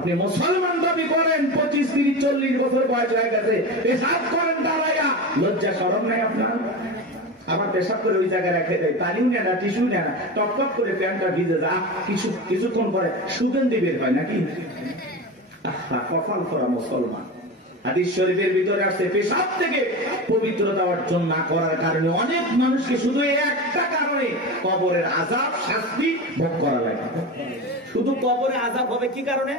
আপনি মুসলমান দাবি করেন, 25-30-40 বছর বয়স হয়ে গেছে, পেশাব করেন দাঁড়াইয়া, লজ্জা শরম নাই আপনার? আমার পেশাব করে ওই জায়গায় রেখে দেয়, পানিও নেয় না, টিস্যু নেয় না, টপ টপ করে প্যান্টটা ভিজে যা, কিছুক্ষণ পরে সুগন্ধি বের হয় নাকি? কপাল করা মুসলমান। হাদিস শরীফের ভিতরে আসছে পেশাব থেকে পবিত্রতা অর্জন না করার কারণে অনেক মানুষকে শুধু একটা কারণে কবরের আযাব শাস্তি ভোগ করা লাগে। শুধু কবরে আযাব হবে কি কারণে?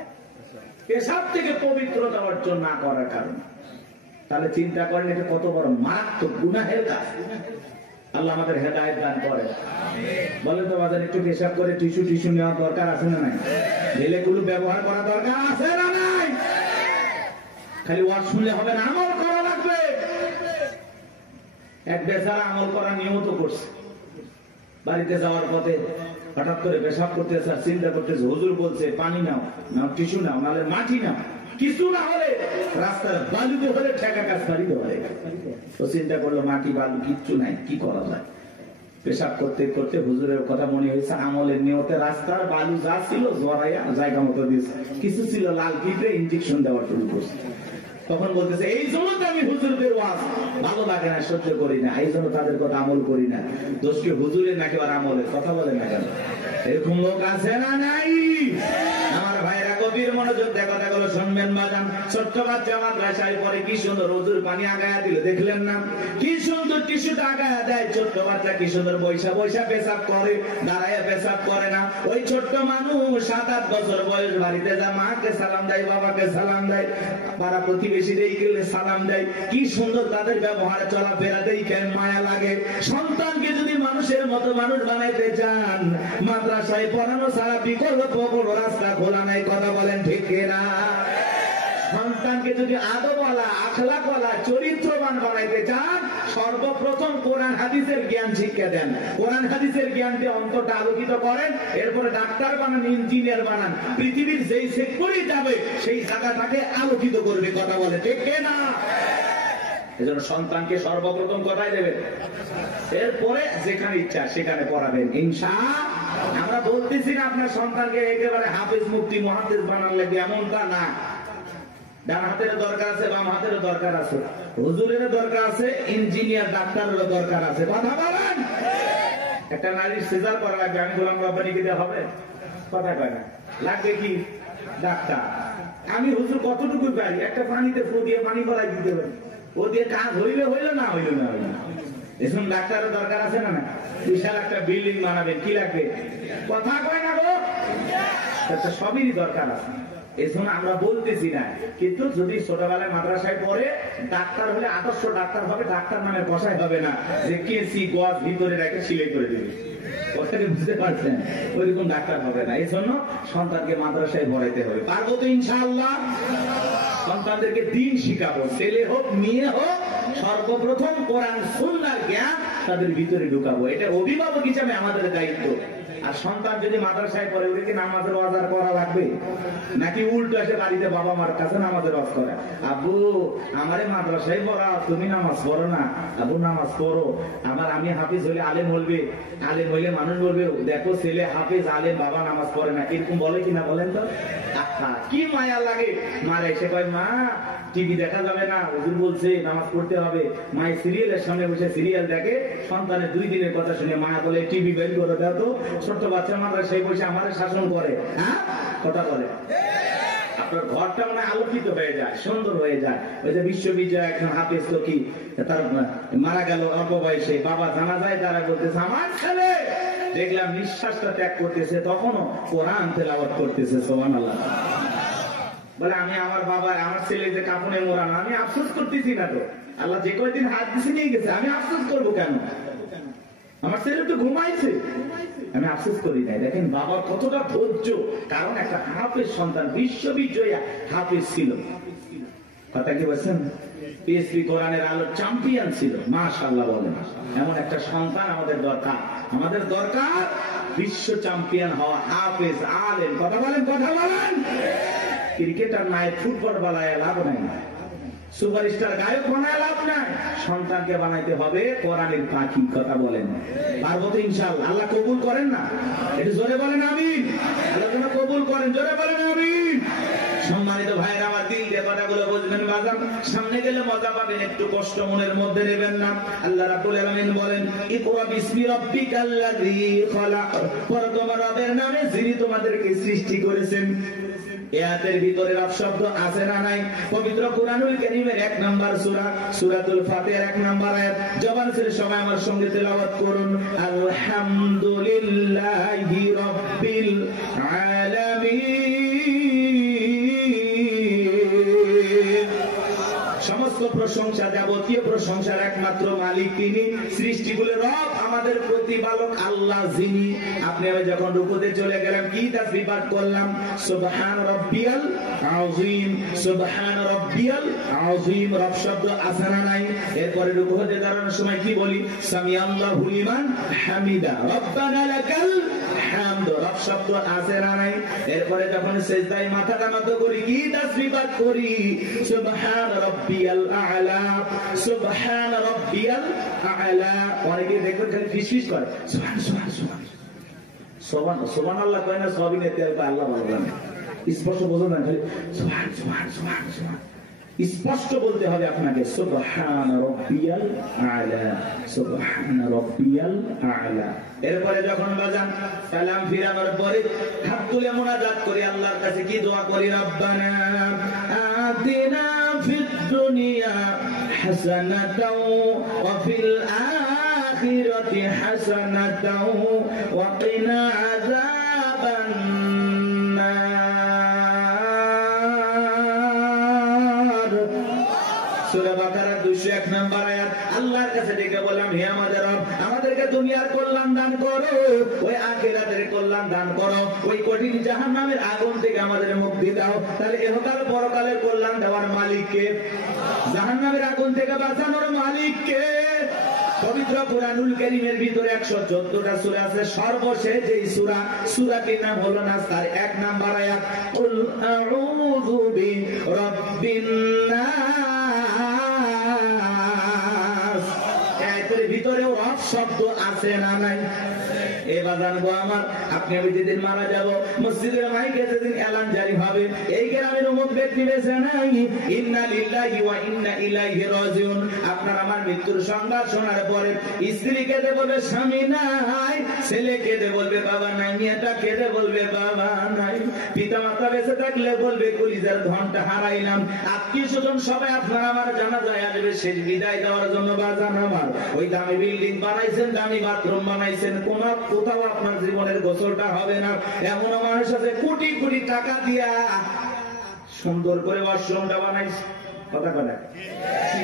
পেশাব থেকে পবিত্রতা অর্জন না করার কারণে। তাহলে চিন্তা করেন এটা কত বড় মারাত্মক গুনাহের কাজ। আল্লাহ আমাদের হেদায়েত দান করেন। বলেন তো বাজার একটু পেশাব করে টিস্যু নেওয়ার দরকার আছে না নাই? ঢেলেগুলো ব্যবহার করা দরকার আছে না নাই? খালি ওয়াজ শুনলে হবে না, আমল করা লাগবে। এক বেচারা আমল করা নিয়ত করছে, বাড়িতে যাওয়ার পথে হঠাৎ করে পেশাব করতেছে, আর চিন্তা করতেছে হুজুর বলছে পানি নাও, টিস্যু নাও, নাহলে মাটি নাও, কিছু না হলে রাস্তার বালুতে হলে ঠেকা কাজ পারিতে পারে। তো চিন্তা করলো মাটি বালু কিচ্ছু নাই, কি করা যায়? পেশাব করতে করতে হুজুরের কথা মনে হয়েছে, আমলের নিয়তে রাস্তার বালু যা ছিল জড়াইয়া জায়গা মতো দিয়েছে, কিছু ছিল লাল পিঁপড়ে, ইঞ্জেকশন দেওয়া শুরু করছে। তখন বলতেছে এই জন্য তো আমি হুজুরদের ওয়াজ ভালো লাগে না, সহ্য করি না, এই জন্য তাদের কথা আমল করি না। দোষকে হুজুরের নাকি আর আমলের কথা বলে না কেন? এরকম লোক আছে না নাই? আমার ভাইরা গভীর মনোযোগ দেখো, দেখো শুনবেন বাজান। ছোট্ট বাচ্চা মাদ্রাসায় পরে কি সুন্দর হুজুর পানি আগায়া দিল, দেখলেন না? কি সুন্দর টিস্যুটা আগায়া দেয়। ছোট্ট বাচ্চা কি সুন্দর বৈশা বৈশা পেশাব করে, দাঁড়াইয়া পেশাব করে না। ওই ছোট্ট মানুষ 7-8 বছর বয়স বাড়িতে যা মাকে সালাম দেয়, বাবাকে সালাম দেয়, পাড়া প্রতিবেশী দেখলে সালাম দেয়। কি সুন্দর তাদের ব্যবহার চলাফেরা দেখে মায়া লাগে। সন্তানকে যদি মানুষের মতো মানুষ বানাইতে চান, মাদ্রাসায় পড়ানো ছাড়া বিকল্প কোনো রাস্তা খোলা নাই। কথা বলেন ঠিক না? সন্তানকে যদি আদবওয়ালা, আখলাকওয়ালা, চরিত্রবান বানাইতে চান, সর্বপ্রথম কোরআন হাদিসের জ্ঞান শিক্ষা দেন। কোরআন হাদিসের জ্ঞান দিয়ে অন্তরটা আলোকিত করেন, এরপরে ডাক্তার বানান, ইঞ্জিনিয়ার বানান। পৃথিবীর যেই সেক্টরে যাবে সেই জায়গাটাকে আলোকিত করবে। কথা বলে ঠিক না? এজন্য সন্তানকে সর্বপ্রথম কথাই দেবেন, এরপরে যেখানে ইচ্ছা সেখানে পড়াবেন ইনশাআল্লাহ। আমরা বলতেছি না আপনার সন্তানকে একেবারে হাফেজ, মুফতি, মুহাদ্দিস বানান লাগবে, এমনটা না। ডান হাতের দরকার আছে, বাম হাতের দরকার আছে, হুজুরের দরকার আছে, ইঞ্জিনিয়ার ডাক্তারের দরকার আছে। কথা বলেন। একটা নারীর সিজার করা লাগবে, আমি গোলাম রব্বানিকে দেওয়া হবে? কথা কয় না। লাগবে কি? ডাক্তার। আমি হুজুর কতটুকু পারি? একটা পানিতে ফু দিয়ে পানি করাই দিতে পারি, ও দিয়ে কাজ হইলে হইলো, না হইলো না হইলো। এসব ডাক্তারের দরকার আছে না? না। বিশাল একটা বিল্ডিং বানাবেন, কি লাগবে? কথা কয় না গো? সবই দরকার আছে। এজন্য আমরা বলতেছি না, কিন্তু যদি ছোটবেলায় মাদ্রাসায় পড়ে ডাক্তার হলে আদর্শ ডাক্তার হবে, ডাক্তার নামে কষাই হবে না যে কেসি গজ ভিতরে রেখে সিলাই করে দেবে। কথাটা বুঝতে পারছেন? ওইরকম ডাক্তার হবে না। এই জন্য সন্তানকে মাদ্রাসায় পড়াইতে হবে। পারবো তো ইনশাআল্লাহ? সন্তানদেরকে দিন শিখাবো, ছেলে হোক মেয়ে হোক, সর্বপ্রথম কোরআন সুন্নাহর জ্ঞান তাদের ভিতরে ঢুকাবো। এটা অভিভাবক হিসাবে আমাদের দায়িত্ব। আর সন্তান যদি মাদ্রাসায় পড়ে, ওটা কি নামাজের ওয়াজ করা লাগবে? নাকি উল্টো এসে বাড়িতে বাবা মার কাছে নামাজের ওয়াজ করে, আব্বু আমারে মাদ্রাসায় পড়া, তুমি নামাজ পড়ো না? আব্বু নামাজ পড়ো। আমি হাফিজ হলে আলেম বলবে, আলেম হইলে মানুষ বলবে দেখো ছেলে হাফিজ, আলেম, বাবা নামাজ পড়ে না। এরকম বলে কিনা বলেন তো? কি মায়া লাগে। মারা এসে কয় মা টিভি দেখা যাবে না, হুজুর বলছে নামাজ পড়তে হবে। মায়ের সিরিয়ালের সামনে বসে সিরিয়াল দেখে, সন্তানের 2 দিনের কথা শুনে মায়া বলে টিভি বের করে দাও তো। ছোট্ট বাচ্চা মারা সেই বসে আমাদের শাসন করে। হ্যাঁ, কথা বলে। আপনার ঘরটা মানে আলোকিত হয়ে যায়, সুন্দর হয়ে যায়। ওই যে বিশ্ববিদ্যালয় একজন হাফেজ তো কি তার মারা গেল অল্প বয়সে, বাবা জানা যায়, তারা বলতেছে আমার ছেলে দেখলাম নিঃশ্বাসটা ত্যাগ করতেছে, তখনও কোরআন তেলাওয়াত করতেছে। সুবহানাল্লাহ। বলে আমি আমার বাবা, আমার ছেলে যে কাফনে মোড়ানো, আমি আফসোস করতেছি না তো। আল্লাহ যে কয়দিন হাত দিছে নিয়ে গেছে, আমি আফসোস করবো কেন? আমার ছেলে তো ঘুমাইছে, আমি আফসোস করি নাই। দেখেন বাবার কতটা ধৈর্য, কারণ একটা হাফেজ সন্তান, বিশ্ববিদ্যালয় হাফেজ ছিল। কথা কি বলছেন? পিএসপি কোরআনের আলো চ্যাম্পিয়ন ছিল। মাশাআল্লাহ বলেন। এমন একটা সন্তান আমাদের দরকার। আমাদের দরকার বিশ্ব চ্যাম্পিয়ন হওয়া হাফেজ, আলেম। কথা বলেন, কথা বলেন। ক্রিকেটার নাই, ফুটবল বানায় লাভ নাই, সুপারস্টার গায়ক বানায় লাভ নাই। সন্তানকে বানাইতে হবে কোরআনের পাখি। কথা বলেন। পারবো তো ইনশাআল্লাহ? আল্লাহ কবুল করেন না? একটু জোরে বলেন আমিন। আল্লাহ যেন কবুল করেন, জোরে বলেন আমিন। সম্মানিত ভাইরা আমার, দিল দিয়ে কথাগুলো বুঝবেন বাজান, সামনে গেলে মজা পাবেন, একটু কষ্ট মনের মধ্যে নেবেন না। আল্লাহ রাব্বুল আলামিন বলেন, ইকরা বিসমি রাব্বিকাল্লাযী খলাক, পড়ো তোমার রবের নামে যিনি তোমাদেরকে সৃষ্টি করেছেন। আয়াতের ভিতরে রব শব্দ আছে না নাই? পবিত্র কুরআনুল কারীমের 1 নাম্বার সূরা সূরাতুল ফাতিহার 1 নাম্বার আয়াত, জবান ছেড়ে সবাই আমার সঙ্গে তেলাওয়াত করুন, আলহামদুলিল্লাহি রাব্বিল আলামিন। সমস্ত প্রশংসা, যাবতীয় প্রশংসার একমাত্র মালিক তিনি, সৃষ্টিগুলোর রব, আমাদের প্রতিপালক আল্লাহ যিনি। আপনি আমি যখন রুকুতে চলে গেলাম, কি তাসবিহ পাঠ করলাম? সুবহান রাব্বিয়াল আযীম, সুবহান রাব্বিয়াল আযীম। রব শব্দ আছে না নাই? এরপরে রুকুতে দাঁড়ানোর সময় কি বলি? সামিআল্লাহু লিমান হামিদা, রব্বানা লাকাল হামদ। রব শব্দ আছে না নাই? এরপরে যখন সিজদায় মাথাটা নত করি, কি তাসবিহ পাঠ করি? সুবহান রাব্বিয়াল আ'লা, সুবহান রাব্বিয়াল আ'লা। অনেকে দেখবেন খালি ফিসফিস করে, সুবহান সুবহান সুবহান সুবহান সুবহানাল্লাহ কয় না, সবই তেল পায়, আল্লাহ ভালো জানে। স্পষ্ট বোঝেন না, খালি সুবহান সুবহান সুবহান সুবহান। স্পষ্ট বলতে হবে আপনাকে, সুবহান রাব্বিয়াল আ'লা, সুবহান রাব্বিয়াল আ'লা। এরপরে যখন বাজান সালাম ফিরানোর পরে হাত তুলে মুনাজাত করি, আল্লাহর কাছে কি দোয়া করি? রব্বানা আতিনা ফিদ দুনিয়া হাসানাতাও ওয়া ফিল আখিরাতি হাসানাতাও ওয়া কিনা আযাবান নার। সূরা বাকারা 201 নম্বর আয়াত। আল্লাহর কাছে ডেকে বললাম, হে আমাদের রব, আমাদেরকে দুনিয়ার কল্যাণ দান করো, ওই আখিরাতের কল্যাণ দান করো, ওই কঠিন জাহান্নামের আগুন থেকে আমাদের মুক্তি দাও। তাহলে ইহকাল পরকালের কল্যাণ দেওয়ার মালিক কে? জাহান্নামের আগুন থেকে বাঁচানোর মালিক কে? পবিত্র কুরআনুল কারীমের ভিতরে 114টা সূরা আছে, সর্বশেষ যেই সূরাটির নাম হলো নাস, তার 1 নাম্বার আয়াত, কুল আউযু বিরাব্বিন নাস। এর ভিতরেও রব শব্দ আছে না নাই? এবার জানবো আমার, আপনি আমি যেদিন মারা যাব, মসজিদের মাইকে যেদিন এলান জারি হবে, এই গ্রামের অমুক ব্যক্তি বেঁচে নাই, ইন্না লিল্লাহি ওয়া ইন্না ইলাইহি রাজিউন। আপনার আমার মৃত্যুর সংবাদ শোনার পরে স্ত্রী কেঁদে বলবে স্বামী নাই, ছেলে কেঁদে বলবে বাবা নাই, মেয়েটা কেঁদে বলবে বাবা নাই, পিতা মাতা বেঁচে থাকলে বলবে কলিজার ধনটা হারাইলাম। আত্মীয় স্বজন সবাই আপনার আমার জানাজায় আসবে শেষ বিদায় দেওয়ার জন্য। বাজান আমার, ওই দামি বিল্ডিং বানাইছেন, দামি বাথরুম বানাইছেন, কোথাও আপনার জীবনের গোসলটা হবে না। এমন মানুষ আছে কোটি কোটি টাকা দিয়া সুন্দর করে ওয়াশরুমটা বানাইছে, কথা কথা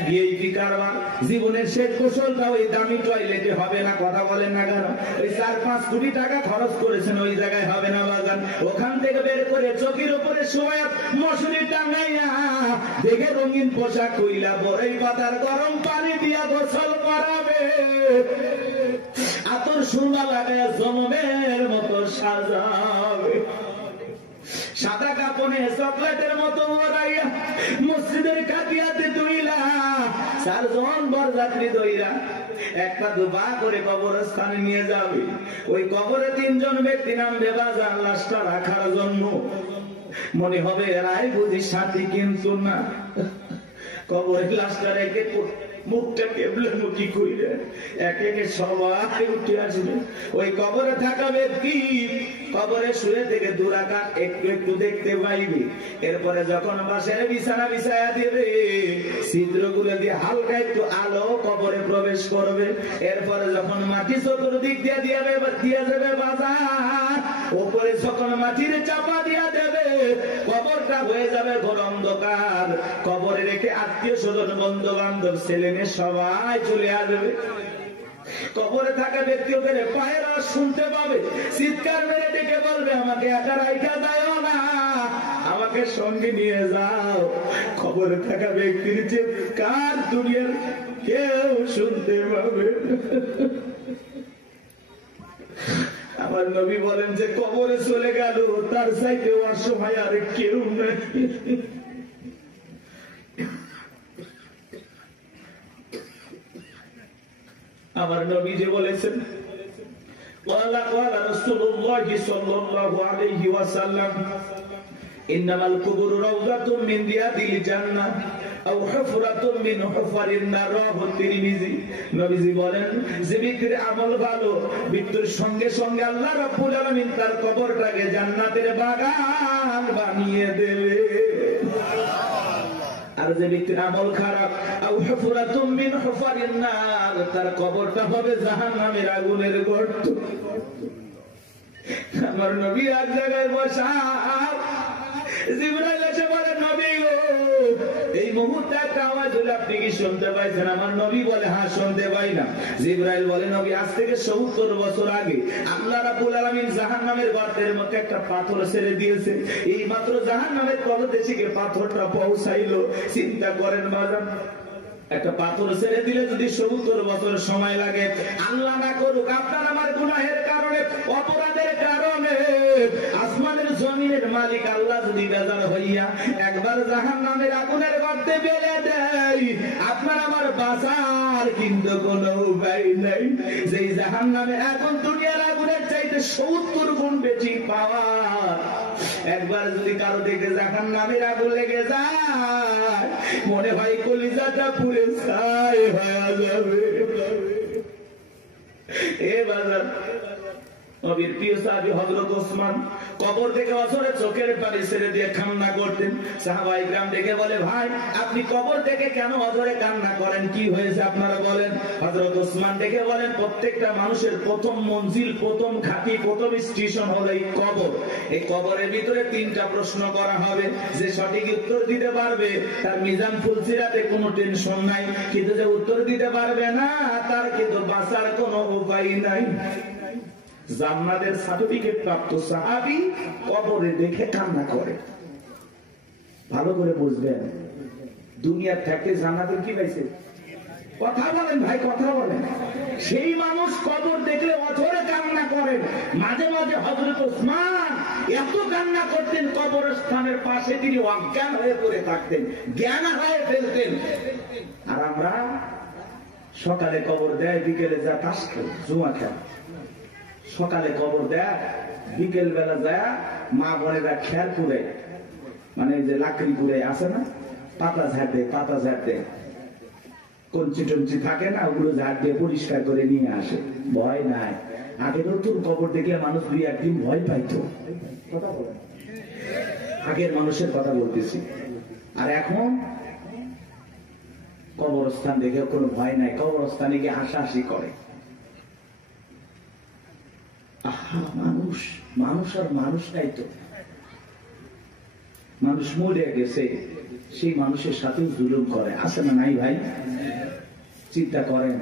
ভিআইপি কারবার, জীবনের শেষ গোসলটা ওই দামি টয়লেটে হবে না, কথা বলেন না কেন? ওই 4-5 কোটি টাকা খরচ করেছেন, ওই জায়গায় হবে না বাজান। ওখান থেকে বের করে চকির উপরে শোয়া মশুরি টাঙ্গাইয়া দেখে রঙিন পোশাক কইলা বড়ই পাতার গরম পানি দিয়া গোসল করাবে, আতর সুরমা লাগায় জনমের মতো সাজাবে, সাদা কাপড়ে চকলেটের মতো ওরাইয়া মসজিদের কাটিয়াতে দুইলা 4 জন বরযাত্রী দইরা একটা দুবা করে কবরস্থানে নিয়ে যাবে। ওই কবরে 3 জন ব্যক্তি নামবে বাজার লাশটা রাখার জন্য। মনে হবে এরাই বুঝি সাথী, কিন্তু না, কবরের লাশটা রেখে মুখটা কেবলে মুখি কইরে এক একে সবাই উঠে আসবে। ওই কবরে থাকা ব্যক্তি কবরে শুয়ে থেকে দুরাকাত একটু একটু দেখতে পাইবে। এরপরে যখন বাসের বিছানা বিছায়া দেবে, ছিদ্রগুলো দিয়ে হালকা একটু আলো কবরে প্রবেশ করবে। এরপরে যখন মাটি চতুর্দিক দিয়ে দিয়া যাবে বাজার, ওপরে যখন মাটির চাপা দিয়া দেবে, কবরটা হয়ে যাবে ঘোর অন্ধকার। কবরে রেখে আত্মীয় স্বজন বন্ধু বান্ধব ছেলে মেয়ে সবাই চলে আসবে। কবরে থাকা ব্যক্তি ওদের পায়ের আওয়াজ শুনতে পাবে, চিৎকার মেরে ডেকে বলবে আমাকে একা রাইখা যাও না, আমাকে সঙ্গে নিয়ে যাও। কবরে থাকা ব্যক্তির চিৎকার দুনিয়ার কেউ শুনতে পাবে। আমার নবী বলেন যে কবরে চলে গেল তার চাইতে অসহায় আর কেউ নাই। আমার নবী যে বলেছেন, قال رسول الله صلى الله عليه وسلم ইন্নামাল কুবুরু রাউযাতুম মিন রিয়াদিল জান্নাহ আও হুফরাতুম মিন হুফারিন নার। রাওয়াহু তিরমিজি। নবীজি বলেন যে ব্যক্তির আমল ভালো, মৃত্যুর সঙ্গে সঙ্গে আল্লাহ রাব্বুল আলামিন তার কবরটাকে জান্নাতের বাগান বানিয়ে দেবে। আর যে ব্যক্তির আমল খারাপ, আও হুফরাতুম মিন হুফারিন নার, তার কবরটা হবে জাহান্নামের আগুনের গর্ত। আমার নবী এক জায়গায় বসা, জিবরাইল এসে বলে, নবী গো, এই মুহূর্তে একটা আওয়াজ হলো, আপনি কি শুনতে পাইছেন? আমার নবী বলে, হ্যাঁ শুনতে পাই না। জিবরাইল বলে, নবী, আজ থেকে 70 বছর আগে আল্লাহ রাব্বুল আলামিন জাহান্নামের গর্তের মধ্যে একটা পাথর ছেড়ে দিয়েছে। এই মাত্র জাহান্নামের তলদেশে গিয়ে পাথরটা পৌঁছাইলো। চিন্তা করেন বাজান, একটা পাথর ছেড়ে দিলে যদি 70 বছর সময় লাগে, আল্লাহ না করুক আপনার আমার গুনাহের কারণে, অপরাধের কারণে আসমানের জমিনের মালিক আল্লাহ যদি বেজার হইয়া একবার জাহান্নামের আগুনের গর্তে ফেলে দেয়, আপনার আমার বাঁচার কিন্তু কোনো উপায় নাই। যেই জাহান্নামে এখন দুনিয়ার আগুনের চাইতে 70 গুণ বেশি পাওয়ার। একবার যদি কারো দিকে জাহান্নামের আগুন লেগে যায়, মনে হয় কলিজাটা পুড়ে ছাই হয়ে যাবে। এ বাজার, নবীর প্রিয় সাহাবী হযরত ওসমান কবর থেকে অঝরে চোখের পানি ছেড়ে দিয়ে কান্না করতেন। সাহাবায়ে কিরাম ডেকে বলে, ভাই আপনি কবর থেকে কেন অঝরে কান্না করেন, কি হয়েছে আপনারা বলেন? হযরত ওসমান ডেকে বলেন, প্রত্যেকটা মানুষের প্রথম মঞ্জিল, প্রথম ঘাঁটি, প্রথম স্টেশন হলো এই কবর। এই কবরের ভিতরে 3টা প্রশ্ন করা হবে। যে সঠিক উত্তর দিতে পারবে তার মিজান ফুলসিরাতে কোনো টেনশন নাই, কিন্তু যে উত্তর দিতে পারবে না তার কিন্তু বাঁচার কোনো উপায় নাই। জান্নাতের সার্টিফিকেট প্রাপ্ত সাহাবী কবরে দেখে কান্না করে। ভালো করে বুঝবেন, দুনিয়ার থাকতে জান্নাতের কি পাইছে? কথা বলেন ভাই, কথা বলেন। সেই মানুষ কবর দেখলে অঝরে কান্না করেন। মাঝে মাঝে হযরত ওসমান এত কান্না করতেন, কবরস্থানের পাশে তিনি অজ্ঞান হয়ে পড়ে থাকতেন, জ্ঞান হারিয়ে ফেলতেন। আর আমরা সকালে কবর দেয়, বিকেলে যা তাস খেল, জুয়া খেল। সকালে কবর দেয়, বিকেল বেলা যায় মা বোনেরা খেয়াল পুরে, মানে যে লাকড়ি পুরে আছে না, পাতা ঝাড় দেয়, পাতা ঝাড় দেয়, কঞ্চি টঞ্চি থাকে না, ওগুলো ঝাড় দিয়ে পরিষ্কার করে নিয়ে আসে। ভয় নাই। আগে নতুন কবর দেখলে মানুষ 2-1 দিন ভয় পাইতো। কথা বলেন, আগের মানুষের কথা বলতেছি। আর এখন কবরস্থান দেখে কোনো ভয় নাই, কবরস্থানে গিয়ে হাসাহাসি করে। মানুষ মানুষ আর মানুষ নাই তো, মানুষ মরে গেছে, সেই মানুষের সাথে জুলুম করে, আছে না নাই ভাই? চিন্তা করেন,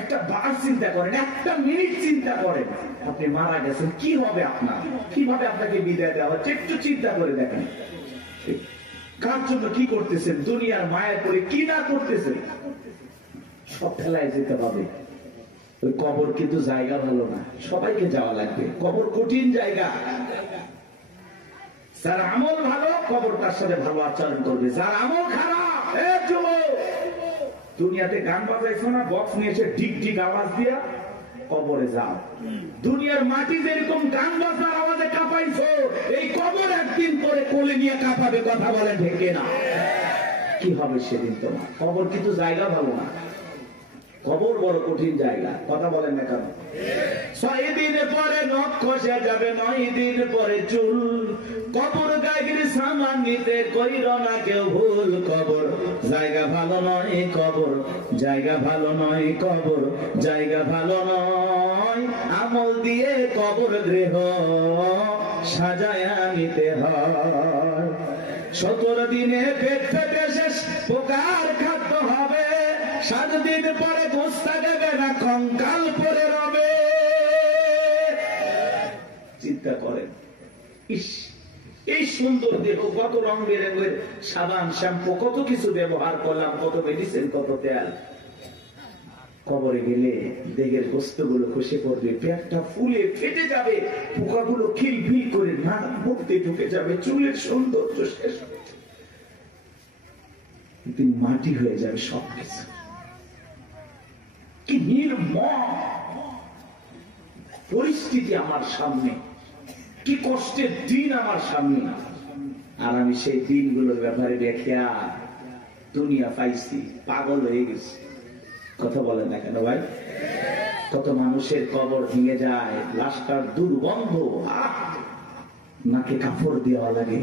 একটা বার চিন্তা করেন, একটা মিনিট চিন্তা করেন, আপনি মারা গেছেন, কি হবে আপনার? কিভাবে আপনাকে বিদায় দেওয়া হচ্ছে? একটু চিন্তা করে দেখেন, কার জন্য কি করতেছেন, দুনিয়ার মায়ের পরে কি না করতেছেন, সব ফেলায় যেতে হবে। ওই কবর কিন্তু জায়গা ভালো না, সবাইকে যাওয়া লাগবে। কবর কঠিন জায়গা। যার আমল ভালো, কবর তার সাথে ভালো আচরণ করবে। যার আমল খারাপ, দুনিয়াতে গান বাজাইছো না, বক্স নিয়ে এসে ঢিক ঢিক আওয়াজ দিয়া কবরে যাও। দুনিয়ার মাটি যেরকম গান বাজনার আওয়াজে কাঁপাইছো, এই কবর একদিন পরে কোলে নিয়ে কাঁপাবে। কথা বলে ঢেকে না, কি হবে সেদিন তোমার? কবর কিন্তু জায়গা ভালো না, কবর বড় কঠিন জায়গা। কথা বলেন না কেন? 6 দিন পরে নখ খসে যাবে, 9 দিন পরে চুল। কবর গায়ের সামান নিতে কইর না কেউ ভুল। কবর জায়গা ভালো নয়, কবর জায়গা ভালো নয়, কবর জায়গা ভালো নয়। আমল দিয়ে কবর গৃহ সাজায়া নিতে হয়। 17 দিনে পেট ফেটে শেষ পোকার খাদ্য হবে। 7 দিন পরে গোস্তা দেবে না, কঙ্কাল পরে রবে। চিন্তা করেন, ইস, এই সুন্দর দেহ, কত রং বেরঙের সাবান, শ্যাম্পু, কত কিছু ব্যবহার করলাম, কত মেডিসিন, কত তেল। কবরে গেলে দেহের গোস্তগুলো খসে পড়বে, পেটটা ফুলে ফেটে যাবে, পোকাগুলো খিলফিল করে নাক মুখতে ঢুকে যাবে, চুলের সৌন্দর্য শেষ হবে, মাটি হয়ে যাবে সবকিছু। কি নির্মম পরিস্থিতি আমার সামনে, কি কষ্টের দিন আমার সামনে। আমি সেই দিনগুলোর ব্যাপারে দেখিয়া দুনিয়া পাইছি, পাগল হয়ে গেছি। কথা বলেন না কেন ভাই? কত মানুষের কবর ভেঙে যায়, লাশটার দুর্গন্ধ, নাকে কাপড় দেওয়া লাগে।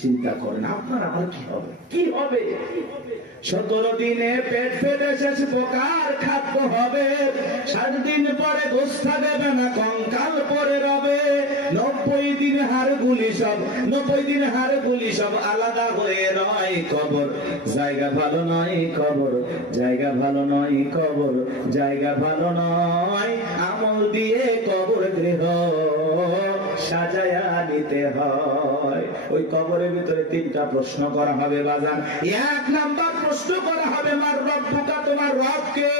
চিন্তা করেন আপনার আমার কি হবে, কি হবে? 17 দিনে পেট ফেটে শেষ প্রকার খাদ্য হবে, 7 দিন পরে গোস্তা দেবে না, কঙ্কাল পরে রবে। 90 দিন হাড়গুলি সব আলাদা হয়ে রয় কবর। জায়গা ভালো নয় কবর, জায়গা ভালো নয় কবর, জায়গা ভালো নয়। আমল দিয়ে কবর গৃহ সাজায়া নিতে হয়। ওই কবরের ভিতরে 3টা প্রশ্ন করা হবে বাজান। 1 নাম্বার প্রশ্ন করা হবে মার রব্বুকা, তোমার রবকে।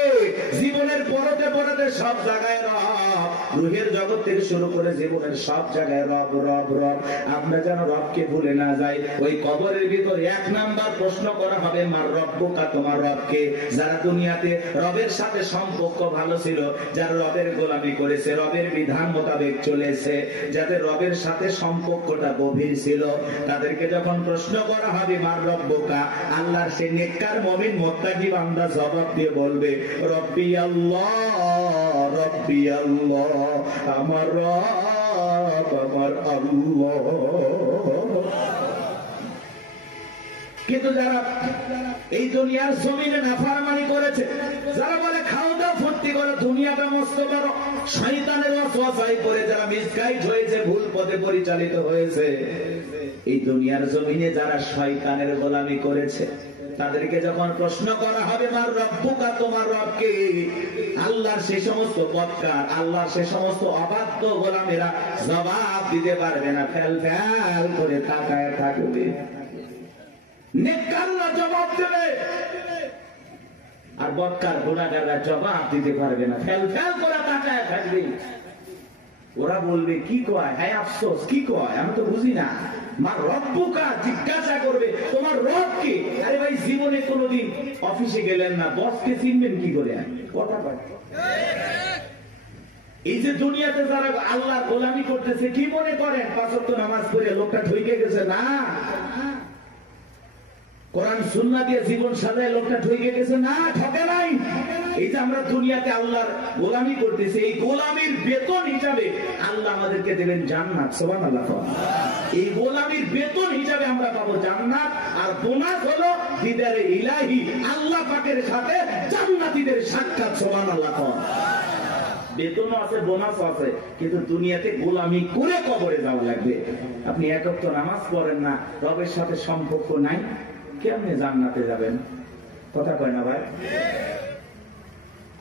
জীবনের পরতে পরতে সব জায়গায় রব, রুহের জগৎ থেকে শুরু করে জীবনের সব জায়গায় রব রব রব। আমরা যেন রবকে ভুলে না যাই। ওই কবরের ভিতরে 1 নাম্বার প্রশ্ন করা হবে মার রব্বুকা, তোমার রবকে। যারা দুনিয়াতে রবের সাথে সম্পর্ক ভালো ছিল, যারা রবের গোলামি করেছে, রবের বিধান মোতাবেক চলেছে, যাদের রবের সাথে সম্পর্কটা গভীর ছিল, তাদেরকে যখন প্রশ্ন করা হবে মার রব্বুকা, আল্লাহর সেই নেককার মুমিন মুত্তাকি বান্দা জবাব দিয়ে বলবে রব্বি আল্লাহ, রব্বি আল্লাহ, আমার রব আমার আল্লাহ। কিন্তু যারা এই দুনিয়ার জমিনে নাফরমানি করেছে, যারা বলে খাও দাও ফুর্তি করো, দুনিয়াটা মস্ত বড়, শয়তানের ওয়াসওয়াসায় পড়ে যারা মিসগাইড হয়েছে, ভুল পথে পরিচালিত হয়েছে, এই দুনিয়ার জমিনে যারা শয়তানের গোলামি করেছে, তাদেরকে যখন প্রশ্ন করা হবে মার রব্বুকা, তোমার রবকে, আল্লাহর সেই সমস্ত বদকার, আল্লাহর সেই সমস্ত অবাধ্য গোলামেরা জবাব দিতে পারবে না, ফেল ফেল করে তাকায় থাকবে। নেককাররা জবাব দেবে, আর বদকার গুনাহগাররা জবাব দিতে পারবে না, ফেল ফেল করে তাকায় থাকবে। ওরা বলবে কি কয়, হ্যাঁ আফসোস, কি কয় আমি তো বুঝি না। মা রব্বুকা জিজ্ঞাসা করবে তোমার রব কে? আরে ভাই জীবনে কোনোদিন অফিসে গেলেন না, বসকে চিনবেন কি করে? কথা বলে এই যে দুনিয়াতে যারা আল্লাহর গোলামি করতেছে, কি মনে করেন 5 ওয়াক্ত নামাজ পড়ে লোকটা ঠকে গেছে? না, কোরআন সুন্নাহ দিয়ে জীবন সাজায় লোকটা ঠকে গেছে? না, ঠকে নাই। এই যে আমরা দুনিয়াতে আল্লাহর গোলামি করতেছি, এই গোলামির বেতন হিসাবে আল্লাহ আমাদেরকে দেবেন জান্নাত। সুবহানাল্লাহ। এই গোলামির বেতন হিসাবে আমরা পাবো জান্নাত, আর বোনাস হলো দিদারে ইলাহি, আল্লাহ পাকের সাথে জান্নাতীদের সাক্ষাৎ। সুবহানাল্লাহ। বেতনও আছে, বোনাসও আছে, কিন্তু দুনিয়াতে গোলামি করে কবরে যাওয়া লাগবে। আপনি 1 ওয়াক্ত নামাজ পড়েন না, রবের সাথে সম্পর্ক নাই, কেমনে জান্নাতে যাবেন? কথা কয় না ভাই?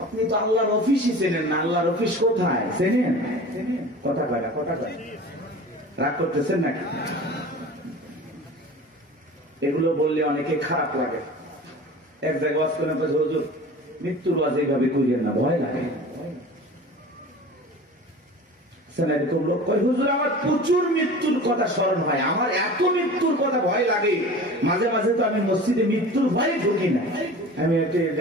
আপনি তো আল্লাহর অফিসই চেনেন না। আল্লাহর অফিস কোথায় চেনেন? কথা কয় না, কথা কয়। রাগ করতেছেন নাকি? এগুলো বললে অনেকে খারাপ লাগে। এক জায়গায় ওয়াজ করে হুজুর মৃত্যুর ওয়াজ এইভাবে কইলেন না, ভয় লাগে। এরকম লোক কয় হুজুর আমার প্রচুর মৃত্যুর কথা স্মরণ হয়, আমার এত মৃত্যুর কথা ভয় লাগে, মাঝে মাঝে তো আমি মসজিদে মৃত্যুর ভয়ে ঢুকি না। আমি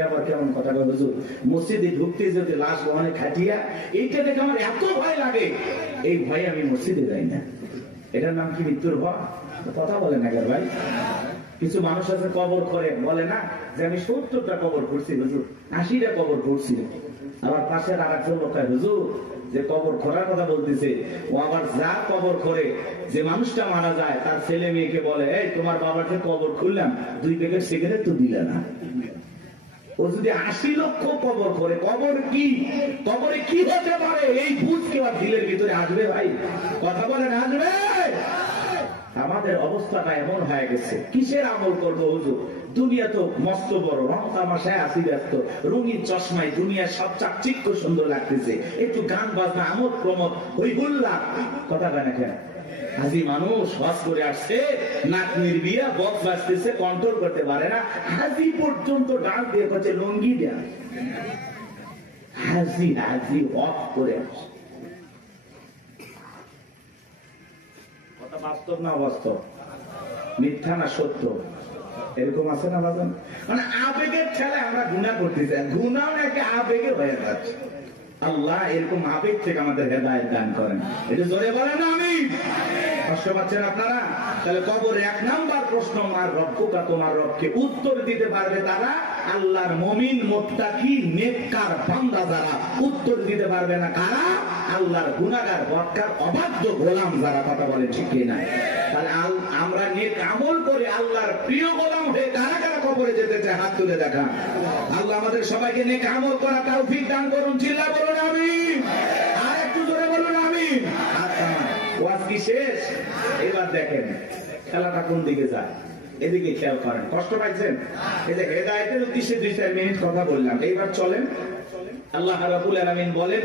আবার কেমন কথা কই হুজুর, মসজিদে ঢুকতে যেতে লাশ বহনে খাটিয়া, এইটা দেখে আমার এত ভয় লাগে, এই ভয়ে আমি মসজিদে যাই না। এটার নাম কি মৃত্যুর ভয়? কথা বলে না কেন ভাই? কিছু মানুষ আছে কবর করে, বলে না যে আমি 70টা কবর করছি হুজুর, 80টা কবর করছি। আবার পাশের আর একজন লোক হুজুর যে কবর খোঁড়ার কথা বলতেছে, ও আবার যা কবর করে, যে মানুষটা মারা যায় তার ছেলে মেয়েকে বলে, এই তোমার বাবাকে কবর খুললাম, 2 প্যাকেট সিগারেট তো দিলে না। ও যদি 80 লক্ষ কবর করে, কবর কি, কবরে কি হতে পারে এই বুঝ কি আর দিলের ভিতরে আসবে ভাই? কথা বলেন, আসবে? আমাদের অবস্থাটা এমন হয়ে গেছে, কিসের আমল করবো হুজুর? দুনিয়া তো মস্ত বড়, রং তামাশায় আসি ব্যস্ত, রঙিন চশমায় দুনিয়ার সব চাকচিক্য সুন্দর লাগতেছে, একটু গান বাজনা আমোদ প্রমোদ ওই বললাম। কথা বলে না কেন? হাজি মানুষ হজ করে আসছে, নাতনির বিয়া, বক্স বাজতেছে, কন্ট্রোল করতে পারে না, হাজি পর্যন্ত ডাক দিয়ে করছে লঙ্গি দেয়া। হাজি হাজি হজ করে আসছে। কথা বাস্তব না অবাস্তব? মিথ্যা না সত্য? এরকম আছে না বাজান? মানে আবেগের ঠেলায় আমরা গুনাহ করতেছি, গুনাহ নাকি আবেগে হয়ে যাচ্ছে। আল্লাহ এরকম আবেগ থেকে আমাদের হেদায়েত দান করেন। এটা জোরে বলেন আমিন। কষ্ট পাচ্ছেন আপনারা? তাহলে কবরে 1 নাম্বার প্রশ্ন, মার রব্বুকা, তোমার রবকে। উত্তর দিতে পারবে তারা আল্লাহর মুমিন, মুত্তাকি, নেককার বান্দা যারা। উত্তর দিতে পারবে না কারা? আল্লাহর গুনাহগার, বদকার, অবাধ্য গোলাম যারা। কথা বলে ঠিক কি না? তাহলে আমরা নেক আমল করে আল্লাহর প্রিয় গোলাম হয়ে কারা কারা কবরে যেতে চায় হাত তুলে দেখা। আল্লাহ আমাদের সবাইকে নেক আমল করা তৌফিক দান করুন। চিল্লা বলুন আমিন। আর একটু জোরে বলুন আমিন। ওয়াজ কি শেষ? এবার দেখেন খেলাটা কোন দিকে যায়, এদিকে খেয়াল করেন। কষ্ট পাইছেন? এই যে হেদায়েতের উদ্দেশ্যে 2-4 মিনিট কথা বললাম, এইবার চলেন। আল্লাহ রাব্বুল আলামিন বলেন,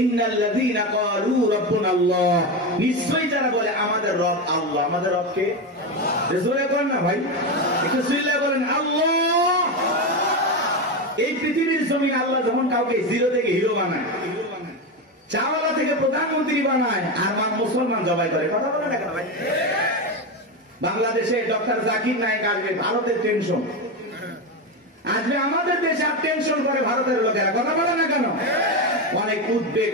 ইন্নাল্লাযীনা ক্বালু রাব্বুনাল্লাহ, নিশ্চয়ই যারা বলে আমাদের রব আল্লাহ। আমাদের রব কে? জোরে করেন না ভাই, একটু চিল্লায়ে বলেন আল্লাহ। এই পৃথিবীর জমিন আল্লাহ যখন কাউকে জিরো থেকে হিরো বানায়, চাওয়ালা থেকে প্রধানমন্ত্রী বানায়, আর মুসলমান জবাই করে। কথা বলে না কেন ভাই? বাংলাদেশে ডক্টর জাকির নায়েক আসবে, ভারতের টেনশন আসবে আমাদের দেশে, আর টেনশন করে ভারতের লোকেরা। কথা বলে না কেন? অনেক উদ্বেগ,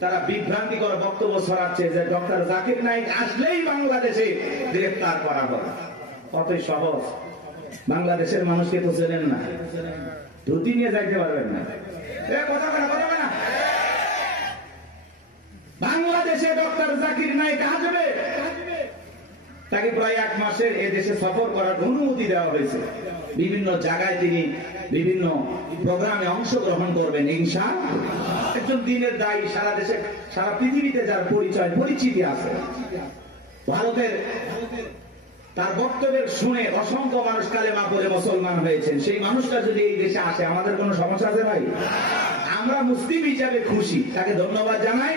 তারা বিভ্রান্তিকর বক্তব্য ছড়াচ্ছে যে ডক্টর জাকির নায়েক আসলেই বাংলাদেশে গ্রেফতার করা হবে। কতই সহজ। বাংলাদেশের মানুষকে তো চেনেন না, ধুতি নিয়ে যাইতে পারবেন না। কথা বলে না, বাংলাদেশে ডক্টর জাকির নায়েক আসবে, তাকে প্রায় 1 মাসের এ দেশে সফর করার অনুমতি দেওয়া হয়েছে। বিভিন্ন জায়গায় তিনি বিভিন্ন প্রোগ্রামে অংশগ্রহণ করবেন ইনশাআল্লাহ। একজন দ্বীনের দায়ী, সারা দেশে সারা পৃথিবীতে যার পরিচয় পরিচিতি আছে। ভারতের তার বক্তব্যের শুনে অসংখ্য মানুষ কালেমা পড়ে মুসলমান হয়েছেন। সেই মানুষটা যদি এই দেশে আসে, আমাদের কোনো সমস্যা আছে ভাই? আমরা মুসলিম হিসাবে খুশি, তাকে ধন্যবাদ জানাই।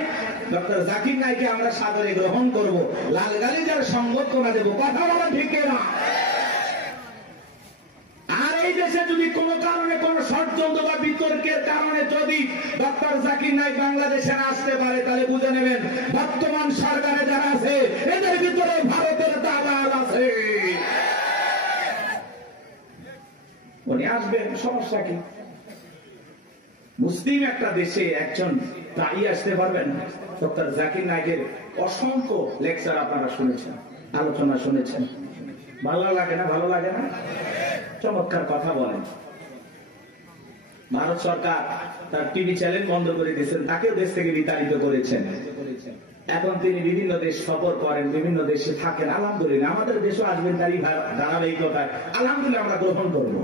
ডক্টর জাকির নায়েককে আমরা সাদরে গ্রহণ করব, লাল গালিচার সংবর্ধনা দেব। কথা বলা ঠিক না? আর এই দেশে যদি কোনো কারণে কোনো ষড়যন্ত্র বা বিতর্কের কারণে যদি ডক্টর জাকির নায়েক বাংলাদেশে আসতে পারে, তাহলে বুঝে নেবেন বর্তমান সরকারে যারা আছে এদের ভিতরে ভারতের দালাল আছে। উনি আসবেন, সমস্যা কি? মুসলিম একটা দেশে একজন দায়ী আসতে পারবেন। ডক্টর জাকির নায়েকের অসংখ্য লেকচার আপনারা শুনেছেন, আলোচনা শুনেছেন। ভালো লাগে না? ভালো লাগে না? চমৎকার কথা বলেন। ভারত সরকার তার টিভি চ্যানেল বন্ধ করে দিয়েছেন, তাকেও দেশ থেকে বিতাড়িত করেছেন। এখন তিনি বিভিন্ন দেশ সফর করেন, বিভিন্ন দেশে থাকেন। আলহামদুলিল্লাহ, আমাদের দেশও আসবেন তারই ধারাবাহিকতায়। আলহামদুলিল্লাহ, আমরা গ্রহণ করবো।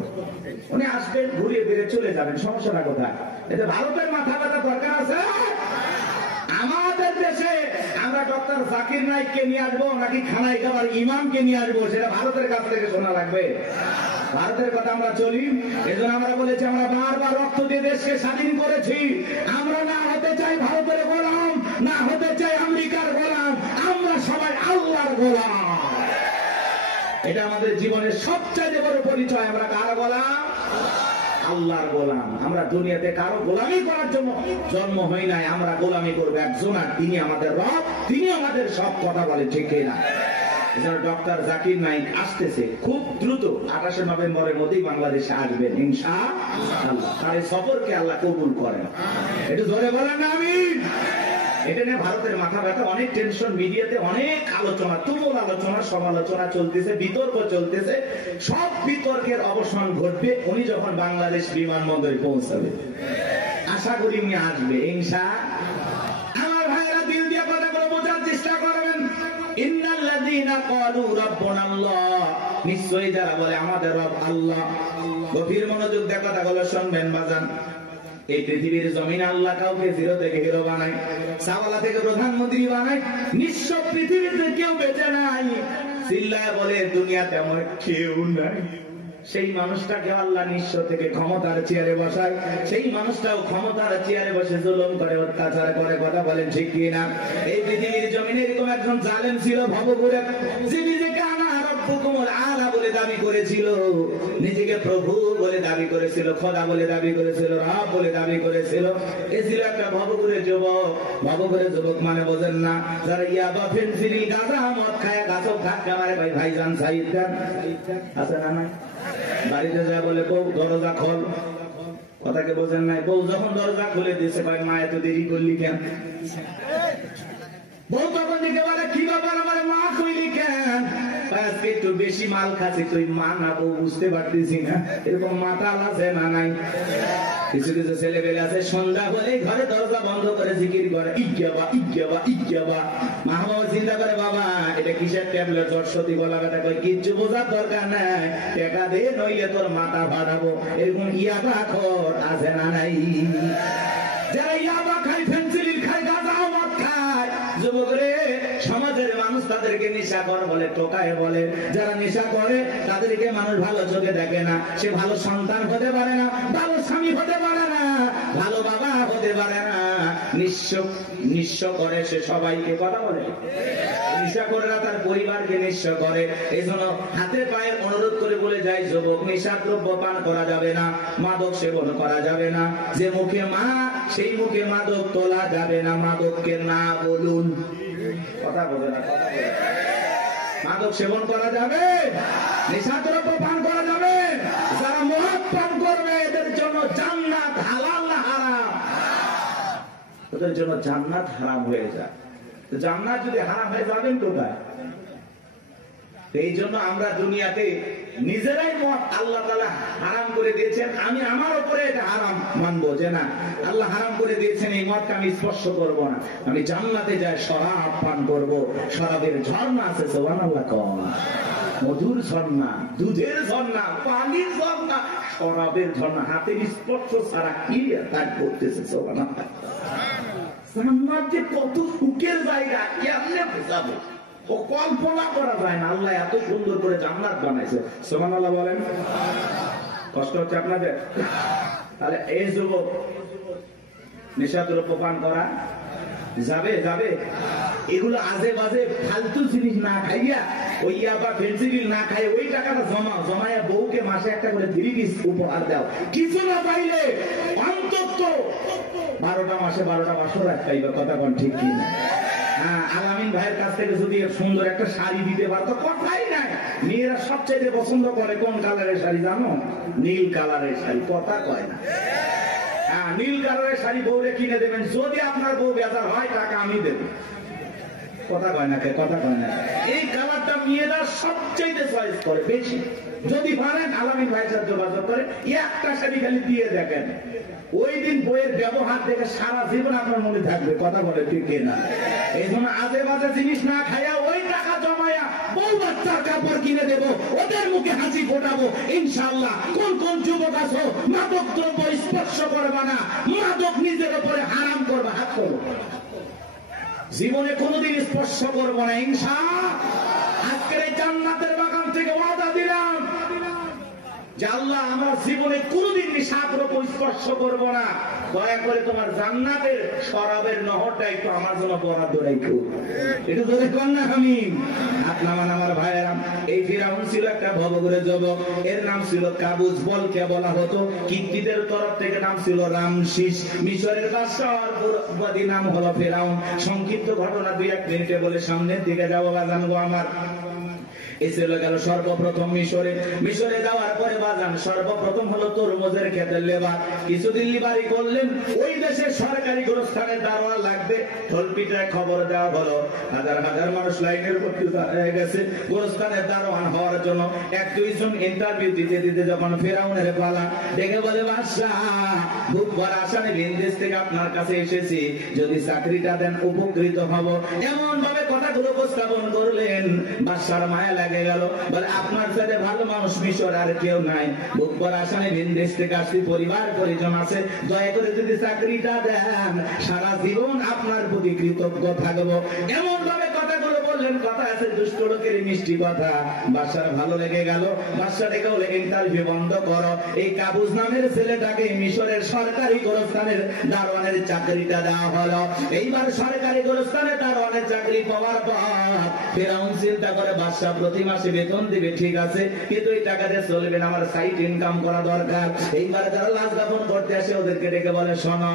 উনি আসবেন, ঘুরিয়ে ফিরে চলে যাবেন, সমস্যাটা কোথায়? এতে ভারতের মাথা ব্যথা দরকার আছে? আমাদের দেশে আমরা ডক্টর জাকির নায়েককে নিয়ে আসবো নাকি খানাই খাবার ইমামকে নিয়ে আসবো, সেটা ভারতের কাছ থেকে শোনা লাগবে। ভারতের কথা আমরা চলি, এজন্য আমরা বলেছি আমরা বারবার রক্ত দিয়ে দেশকে স্বাধীন করেছি। আমরা না হতে চাই ভারতের গোলাম, না হতে চাই আমেরিকার গোলাম, আমরা সবাই আল্লাহর গোলাম। এটা আমাদের জীবনের সবচেয়ে বড় পরিচয়। আমরা কার গোলাম? আল্লাহর গোলাম। আমরা দুনিয়াতে কারো গোলামি করার জন্য জন্ম হই নাই, আমরা গোলামি করবো একজন, আর তিনি আমাদের রব, তিনি আমাদের সব। কথা বলে ঠিক না? ডক্টর জাকির নায়েক আসতেছে খুব দ্রুত, 28 নভেম্বরের মধ্যেই বাংলাদেশে আসবেন ইনশাআল্লাহ। তার এই সফরকে আল্লাহ কবুল করেন। একটু জোরে বলেন না আমিন। এটা নিয়ে ভারতের মাথা ব্যথা, অনেক টেনশন, মিডিয়াতে অনেক আলোচনা, তুমুল আলোচনা, সমালোচনা চলতেছে, বিতর্ক চলতেছে। সব বিতর্কের অবসান ঘটবে উনি যখন বাংলাদেশ বিমানবন্দরে পৌঁছাবে। আশা করি উনি আসবে ইনশাআল্লাহ। আমার ভাইরা দিল দিয়ে কথাগুলো বোঝার চেষ্টা করবেন। ইন্নাল্লাযীনা ক্বালু রাব্বুনাল্লাহ, নিশ্চয়ই যারা বলে আমাদের রব আল্লাহ। গভীর মনোযোগ দিয়ে কথাগুলো শুনবেন বাজান। এই পৃথিবীর জমিনে আল্লাহ কাউকে জিরো থেকে হিরো বানায়, চাওয়ালা থেকে প্রধানমন্ত্রী বানায়। নিঃস্ব পৃথিবীতে কেউ বেঁচে নাই। চিল্লায় বলে দুনিয়াতে আমার কেউ নাই। সেই মানুষটাকে আল্লাহ নিঃস্ব থেকে ক্ষমতার চেয়ারে বসায়, সেই মানুষটাও ক্ষমতার চেয়ারে বসে জুলুম করে, অত্যাচার করে। কথা বলেন ঠিক কি না? এই পৃথিবীর জমিনে এরকম একজন জালেম ছিল ভবঘুরে, যে নিজেকে আলা বলে দাবি করেছিল, নিজেকে প্রভু বলে দাবি করেছিল, খোদা বলে দাবি করেছিল, রব বলে দাবি করেছিল। এ ছিল একটা ভবঘুরে যুবক। ভবঘুরে যুবক মানে বোঝেন না? যারা ইয়াবা, ফেনসিডিল, গাঁজা, মদ খায়, গাছক ধাক্কা মারে। ভাইজান সাইদ খান আছে না? না, বাড়িতে যা বলে বউ দরজা খোল, কথাকে বোঝেন নাই? বউ যখন দরজা খুলে দিয়েছে, ভাই মা এত দেরি করলি কেন? বউ তখন দিকে বলে কি ব্যাপার আমার মা কইলি কেন? আজকে একটু বেশি মাল খাচ্ছি, তুই মা না বউ বুঝতে পারতেছি না। এরকম মাতাল আছে না নাই? কিছু কিছু ছেলে পেলে আছে সন্ধ্যা হলে ঘরে দরজা বন্ধ করে জিকির করে ইজ্ঞাবা ইজ্ঞাবা ইজ্ঞাবা। মা বাবা চিন্তা করে বাবা এটা কিসের ট্যাবলেট জড়সতি বলা কথা কই কিচ্ছু বোঝার দরকার নাই, টাকা দে নইলে তোর মাথা ফাটাবো। এরকম ইয়াবা খোর আছে না নাই? যারা ইয়াবা খায়, ফেন্সিডিল খায়, গাঁজা মদ খায়, যুবক রে সমাজের মানুষ তাদেরকে নেশাখোর বলে, টোকায় বলে। যারা নেশা করে তাদেরকে মানুষ ভালো চোখে দেখে না। সে ভালো সন্তান হতে পারে না, ভালো স্বামী হতে পারে না, ভালো বাবা হতে পারে না। নিঃস্ব করে সে সবাইকে। কথা বলে নেশা করে না, তার পরিবারকে নিঃস্ব করে। এই জন্য হাতে পায়ের অনুরোধ করে বলে যায় যুবক নেশার দ্রব্য পান করা যাবে না, মাদক সেবন করা যাবে না। যে মুখে মা সেই মুখে মাদক তোলা যাবে না। মাদককে না বলুন। কথা বলে না, কথা বলে। মাদক সেবন করা যাবে, নেশার দ্রব্য পান করা যাবে। যারা মদ পান করবে এদের জন্য জান্নাত হালাল না হারাম? ওদের জন্য জান্নাত হারাম হয়ে যায়। জান্নাত যদি হারাম হয়ে যাবেন কোথায়? এই জন্য আমরা দুনিয়াতে নিজেরাই মদ আল্লাহ তাআলা হারাম করে দিয়েছেন। আমি আমার উপরে এটা হারাম মানবো যে না আল্লাহ হারাম করে দিয়েছেন, এই মদকে আমি স্পর্শ করবো না। আমি জান্নাতে যাই শরাব পান করবো। শরাবের ঝর্ণা আছে, সুবহানাল্লাহ কম, মধুর ঝর্ণা, দুধের ঝর্ণা, পানির ঝর্ণা, শরাবের ঝর্ণা। হাতের স্পর্শ ছাড়া কি তার করতেছে? সুবহানাল্লাহ। জান্নাত যে কত সুখের জায়গা কেমনে বোঝাবো? ও কল্পনা করা যায় না। আল্লাহ এত সুন্দর করে জান্নাত বানাইছে। সুবহানাল্লাহ বলেন। কষ্ট হচ্ছে আপনাদের? তাহলে এই যুবক নেশাদ্রব্য পান করা যাবে? যাবে? এগুলো আজে বাজে ফালতু জিনিস না খাইয়া, ওই ইয়াবা ফেন্সিডিল না খাই, ওই টাকাটা জমায়া বউকে মাসে একটা করে 3 পিস উপহার দাও। কিছু না পাইলে অন্তত 12টা মাসে 12টা বাসর রাত পাইবে। কথা কোন ঠিক কি না? হ্যাঁ, আলামিন ভাইয়ের কাছ থেকে যদি সুন্দর একটা শাড়ি দিতে পারতো, কথাই নাই। মেয়েরা সবচেয়ে পছন্দ করে কোন কালারের শাড়ি জানো? নীল কালারের শাড়ি। কথা কয় না? হ্যাঁ, নীল কালারের শাড়ি বউরে কিনে দেবেন। যদি আপনার বউ বেজার হয় টাকা আমি দেব। কথা কয় না? কথা কয় না? এই কালারটা মেয়েরা সবচেয়ে চয়েস করে বেশি। যদি পারেন আলামিন ভাইয়ের সাথে যোগাযোগ করে একটা শাড়ি খালি দিয়ে দেখেন, ওই দিন বইয়ের ব্যবহার দেখে সারা জীবন আপনার মনে থাকবে। কথা বলে ঠিক না? এই জন্য আজে বাজে জিনিস না খাইয়া ওই টাকা জমায়া বউ বাচ্চার কাপড় কিনে দেব, ওদের মুখে হাসি ফোটাবো ইনশাআল্লাহ। কোন কোন যুবক আছো মাদক দ্রব্য স্পর্শ করবা না, মাদক নিজের উপরে হারাম করবা, হাত করবো, জীবনে কোনোদিন স্পর্শ করবো না ইনশাআল্লাহ। আজকের এই জান্নাতের বাগান থেকে ওয়াদা দিলাম যে আল্লাহ আমরা জীবনে কোনোদিন নেশাদ্রব্য স্পর্শ করবো না। দয়া করে তোমার জান্নাতের শরাবের নহরটা একটু আমার জন্য বরাদ্দ রাখো। একটু ধরে কর না আমি আপনার আমার ভাইয়েরা। এই ফিরাউন ছিল একটা ভবঘুরে যুবক, এর নাম ছিল কাবুজ। বলকে বলা হতো, কিত্তিদের তরফ থেকে নাম ছিল রামশিস। মিশরের বাদশাহর পুরোপুরি নাম হলো ফিরাউন। সংক্ষিপ্ত ঘটনা 2-1 মিনিটে বলে সামনের দিকে যাবো জানবো আমার। এই ছিল গেল সর্বপ্রথম মিশরে যাওয়ার পরে বাজান সর্বপ্রথম হলো তরমুজের ক্ষেতের লেবার। কিছুদিন লিবারি করলেন। ওই দেশের সরকারি গোরস্থানের দারোয়ান লাগবে। ঢোলপিটায় খবর দেওয়া হলো, হাজার হাজার মানুষ লাইনের ভর্তি হয়ে গেছে গোরস্থানের দারোয়ান হওয়ার জন্য। 1-2 জন ইন্টারভিউ দিতে দিতে যখন ফেরাউনের পালা, ডেকে বলে বাদশাহ খুব বড় আসামে ভিনদেশ থেকে আপনার কাছে এসেছি, যদি চাকরিটা দেন উপকৃত হব। এমন ভাবে কথাগুলো উপস্থাপন করলেন, বাদশার মায়া লাগে গেল। বলে আপনার সাথে ভালো মানুষ মিশর আর কেউ নাই। বুকবার আসামে ভিনদেশ থেকে আসছি, পরিবার পরিজন আছে, দয়া করে যদি চাকরিটা দেন সারা জীবন আপনার প্রতি কৃতজ্ঞ থাকবো। এমন ভাবে কথাগুলো বললেন, কথা আছে দুষ্ট লোকের মিষ্টি কথা। বাদশার ভালো লেগে গেল। বাদশা ডেকে বলে ইন্টারভিউ বন্ধ করো। এই কাবুজ নামের ছেলেটাকে মিশরের সরকারি গোরস্থানের দারোয়ানের চাকরিটা দেওয়া হলো। এইবার সরকারি গোরস্থানের দারোয়ানের চাকরি পাওয়ার পর ফেরাউন চিন্তা করে বাদশা প্রতি মাসে বেতন দিবে, ঠিক আছে, কিন্তু এই টাকা দিয়ে চলবে না, আমার সাইড ইনকাম করা দরকার। এইবার যারা লাশ দাফন করতে আসে ওদেরকে ডেকে বলে, শোনো,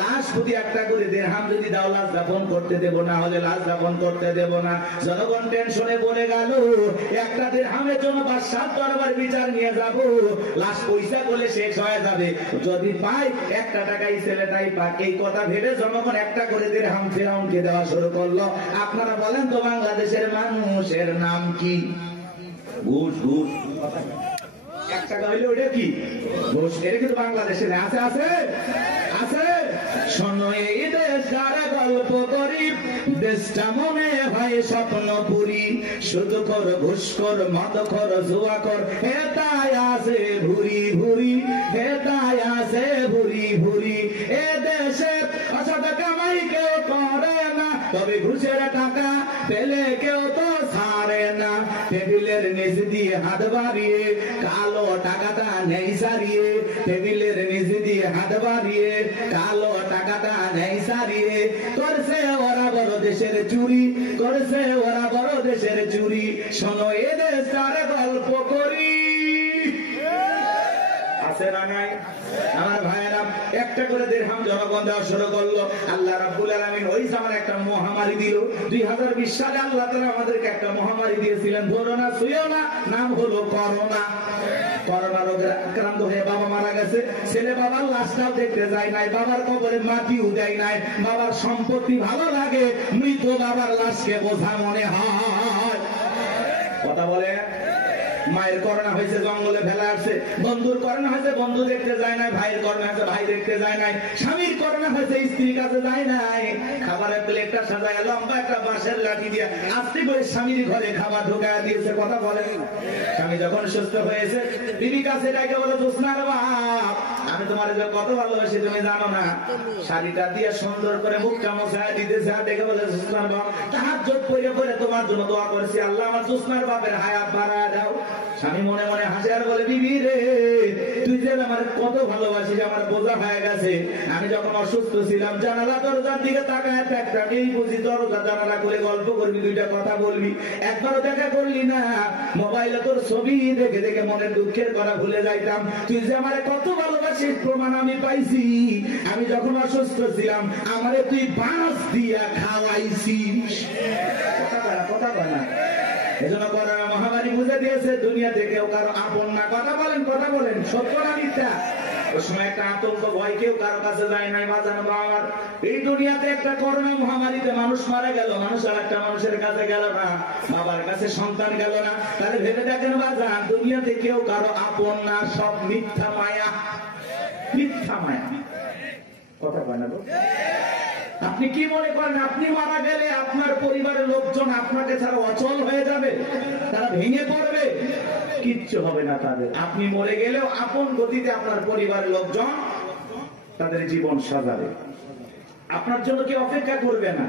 লাশ প্রতি একটা করে দিরহাম যদি দাও লাশ দাফন করতে দেবো, না হলে লাশ দাফন করতে দেবো না। না। জনগণ টেনশনে পড়ে গেল, একটা দিরহামের জন্য বাদশার দরবার বিচার নিয়ে যাব, লাশ পয়সা করলে শেষ হয়ে যাবে, যদি পাই একটা টাকাই ছেলেটাই পাক। এই কথা ভেবে জনগণ একটা করে দিরহাম ফেরাউনকে দেওয়া শুরু করলো। আপনারা বলেন তো বাংলাদেশের মানুষের নাম কি? ঘুষ। ঘুষ 1 টাকা হইলে ওটা কি? ঘুষ। এটা কিন্তু বাংলাদেশে আছে আছে আছে। শোনো এই দেশটার গল্প করি, দেশটা মনে হয় স্বপ্নপুরী, শুধু কর ঘুষখোর মদখোর জুয়াখোর, হেতায় আছে ভুরি ভুরি, হেতায় আছে ভুরি ভুরি। এ দেশে অসৎ কামাই কেউ করে না, তবে ঘুষের টাকা পেলে কেউ তো ছাড়ে না। টেবিলের নিচ দিয়ে হাত বাড়িয়ে কালো টাকাটা নেই সারিয়ে, টেবিলের নিচ দিয়ে হাত বাড়িয়ে কালো টাকাটা নেই সারিয়ে, করছে ওরা বড় দেশের চুরি, করছে ওরা বড় দেশের চুরি। শোনো এ দেশটার গল্প করি, আছে না নাই? আমার ভাইয়েরা, একটা করে দিরহাম জনগণ দেওয়া শুরু করলো। আল্লাহ রাব্বুল আলামিন ওই সময় একটা মহামারী দিল। 2020 সালে আল্লাহ তাআলা আমাদেরকে একটা মহামারী দিয়েছিলেন, ধরো না ছুঁয়ো না, নাম হলো করোনা। করোনা রোগে আক্রান্ত হয়ে বাবা মারা গেছে, ছেলে বাবার লাশটাও দেখতে যায় নাই, বাবার কবরে মাটিও দেয় নাই। বাবার সম্পত্তি ভালো লাগে, মৃত বাবার লাশকে বোঝা মনে হয়। কথা বলে। মায়ের করোনা হয়েছে, জঙ্গলে ফেলা আসছে। বন্ধুর করোনা হয়েছে, বন্ধু দেখতে যায় নাই। ভাইয়ের করোনা হয়েছে, ভাই দেখতে যায় নাই। স্বামীর করোনা হয়েছে, স্ত্রীর কাছে যায় নাই। খাবারের প্লেটটা সাজায় লম্বা একটা বাঁশের লাঠি দিয়ে আস্তে করে স্বামীর ঘরে খাবার ঢোকায় দিয়েছে। কথা বলেন। স্বামী যখন সুস্থ হয়েছে, বিবি কাছে ডাকে বলে, জোসনার বাপ, আমি তোমার কত ভালোবাসি তুমি জানো না। শাড়িটা দিয়ে সুন্দর করে মুখটা মোছায় দিতেছে, আর ডেকে বলে, জোসনার বাপ, তাহাজ্জুদ পড়ে পড়ে তোমার জন্য দোয়া করেছি, আল্লাহ আমার জোসনার বাপের হায়াত বাড়ায় দাও। স্বামী মনে মনে হাসে আর বলে, বিবি রে, তুই যে আমার কত ভালোবাসিস, আমার বোঝা হয়ে গেছে। আমি যখন অসুস্থ ছিলাম, জানালা দরজার দিকে তাকায় একটা এই বুঝি দরজা জানালা করে গল্প করবি, দুইটা কথা বলবি, একবারও দেখা করলি না। মোবাইলে তোর ছবি দেখে দেখে মনের দুঃখের কথা ভুলে যাইতাম। তুই যে আমার কত ভালোবাসিস প্রমাণ আমি পাইছি। আমি যখন অসুস্থ ছিলাম, আমারে তুই বাঁশ দিয়া খাওয়াইছিস। কথা বলে না। এজন্য করোনা মহামারী বুঝে দিয়েছে, দুনিয়াতে কেউ কারো আপন না। কথা বলেন, কথা বলেন, সত্য না মিথ্যা? ওই সময় একটা আতঙ্ক ভয়, কেউ কারো কাছে যায় নাই। বাজানো বাবার এই দুনিয়াতে একটা করোনা মহামারীতে মানুষ মারা গেল, মানুষ আর একটা মানুষের কাছে গেল না, বাবার কাছে সন্তান গেল না। তাহলে ভেবে দেখেন বাজান, দুনিয়াতে কেউ কারো আপন না, সব মিথ্যা মায়া, মিথ্যা মায়া। কথা বলে না? আপনি কি মনে করেন আপনি মারা গেলে আপনার পরিবারের লোকজন আপনাকে ছাড়া অচল হয়ে যাবে, তারা ভেঙে পড়বে? কিচ্ছু হবে না তাদের। আপনি মরে গেলেও আপন গতিতে আপনার পরিবারের লোকজন তাদের জীবন সাজাবে, আপনার জন্য কেউ অপেক্ষা করবে না।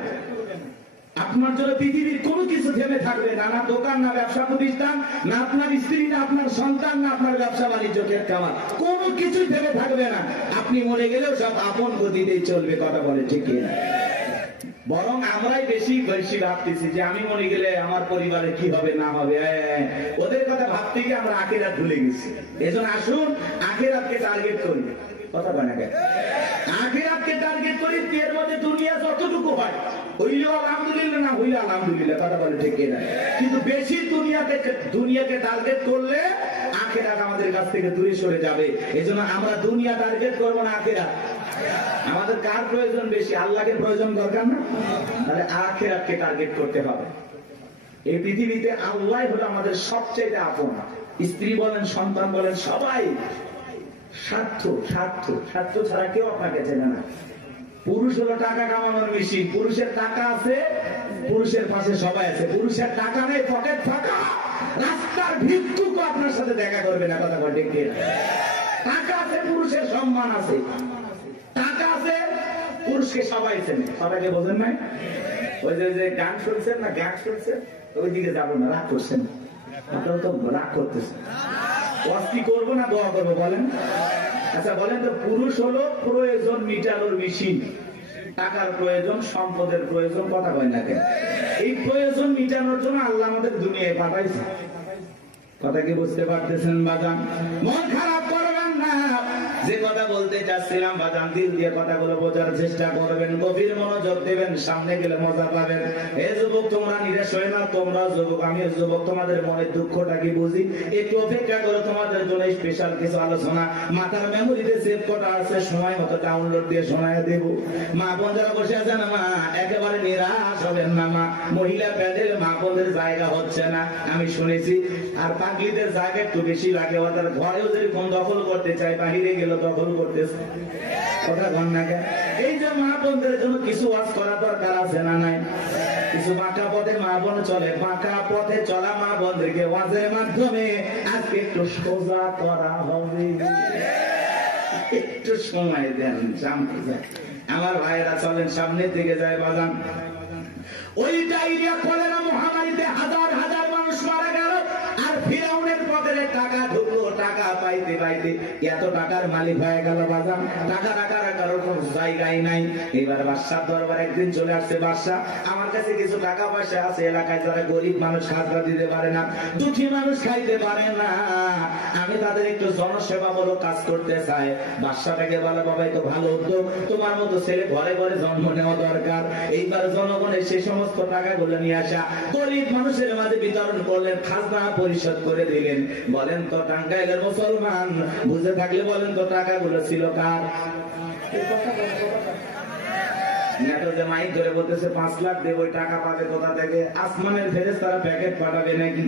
আপনার জন্য পৃথিবীর কোনো কিছু থেমে থাকবে না, না দোকান, না ব্যবসা প্রতিষ্ঠান, না আপনার স্ত্রী, না আপনার সন্তান, না আপনার ব্যবসা বাণিজ্য ক্ষেত্রে, কোনো কিছুই থেমে থাকবে না। আপনি মরে গেলেও সব আপন গতিতেই চলবে। কথা বলে ঠিক না? বরং আমরাই বেশি বেশি ভাবতেছি যে আমি মরে গেলে আমার পরিবারে কি হবে না হবে, ওদের কথা ভাবতে গিয়ে আমরা আখিরাত ভুলে গেছি। এজন্য আসুন আখিরাতকে টার্গেট করি। কথা বলে না? আখিরাতকে টার্গেট করি, এর মধ্যে দুনিয়া যতটুকু হয় হইলেও আলহামদুলিল্লাহ, না হইলে আলহামদুলিল্লাহ। কথা বলে ঠিক না? কিন্তু বেশি দুনিয়াকে টার্গেট করলে আখিরাত আমাদের কাছ থেকে দূরে সরে যাবে। এজন্য আমরা দুনিয়া টার্গেট করবো না, আখিরাত। আমাদের কার প্রয়োজন বেশি? আল্লাহকে প্রয়োজন দরকার না? তাহলে আখিরাতকে টার্গেট করতে হবে। এই পৃথিবীতে আল্লাহ হলো আমাদের সবচেয়ে আপন। স্ত্রী বলেন, সন্তান বলেন, সবাই স্বার্থ, স্বার্থ, স্বার্থ ছাড়া কেউ আপনাকে চেনে না। পুরুষ হলো টাকা কামানোর মেশিন। পুরুষের টাকা আছে, পুরুষের পাশে সবাই আছে। পুরুষের টাকা নেই, পকেট ফাঁকা, রাস্তার ভিক্ষুকও আপনার সাথে দেখা করবে না। কথা বলে ঠিক না? টাকা আছে, পুরুষের সম্মান আছে। টাকা আছে, পুরুষকে সবাই চেনে। সবাইকে বোঝেন নাই? ওই যে গান শুনছেন না, গান শুনছেন, ওই দিকে যাবো না, রাগ করছেন। আপনারা তো রাগ করতেছেন। কি করবো না দোয়া করবো বলেন? আচ্ছা বলেন তো, পুরুষ হলো প্রয়োজন মিটানোর মেশিন। টাকার প্রয়োজন, সম্পদের প্রয়োজন, কথা কয় না কেন? এই প্রয়োজন মিটানোর জন্য আল্লাহ আমাদের দুনিয়ায় পাঠাইছে। কথা কি বুঝতে পারতেছেন বাজান? মন খারাপ করবেন না। যে কথা বলতে চাচ্ছিলাম বাজান, দিল দিয়ে কথাগুলো বোঝার চেষ্টা করবেন, গভীর মনোযোগ দেবেন, সামনে গেলে মজা পাবেন। এই যুবক তোমরা নিরাশ হয় না, তোমরা যুবক, আমি যুবক, তোমাদের মনের দুঃখটা কি বুঝি। একটু অপেক্ষা করো, তোমাদের জন্য স্পেশাল কিছু আলোচনা মাথার মেমোরিতে সেভ করা আছে, সময় মতো ডাউনলোড দিয়ে শোনায় দেব। মা বোন যারা বসে আছেন, মা একেবারে নিরাশ হবেন না। মা মহিলা প্যান্ডেল মা বোনদের জায়গা হচ্ছে না, আমি শুনেছি। আর পাগলিদের জায়গা একটু বেশি লাগে, ওদের ঘরেও যদি কোন দখল করতে চায়, বাহিরে গেলে দখল করতেছে। কথা কন না কেন? এই যে মা বোনদের জন্য কিছু ওয়াজ করা দরকার আছে না নাই? কিছু বাঁকা পথে মা বোন চলে, বাঁকা পথে চলা মা বোনদেরকে ওয়াজের মাধ্যমে আজকে একটু সোজা করা হবে। একটু সময় দেন, সামনে যায় আমার ভাইয়েরা, চলেন সামনের দিকে যায় বাজান। ওই ডায়রিয়া কলেরা মহামারীতে হাজার হাজার মানুষ মারা গেল, আর ফিরাউনের পকেটে টাকা ঢুকলো, টাকা পাইতে পাইতে এত টাকার মালিক হয়ে গেল বাজান, টাকা রাখার কোনো জায়গায় নাই। এবার বাদশার দরবার একদিন চলে আসছে, বাদশাহ আমার কাছে কিছু টাকা পয়সা আছে, এলাকায় যারা গরিব মানুষ খাজনা দিতে পারে না, দুঃখী মানুষ খাইতে পারে না, আমি তাদের একটু জনসেবামূলক কাজ করতে চাই। বাদশাটাকে বলে, বাবা তো ভালো উদ্যোগ, তোমার মতো ছেলে ঘরে ঘরে জন্ম নেওয়া দরকার। এইবার জনগণের সে সমস্ত টাকাগুলো নিয়ে আসা গরিব মানুষের মাঝে বিতরণ করলেন, খাজনা পরিশোধ করে দিলেন। বলেন তো টাঙ্গাইলের মুসলমান বুঝে থাকলে বলেন তো টাকাগুলো ছিল কার? মাইক ধরে বলতেছে 5 লাখ দেব, ওই টাকা পাবে কোথা থেকে? আসমানের ফেরেশতারা প্যাকেট পাঠাবে নাকি?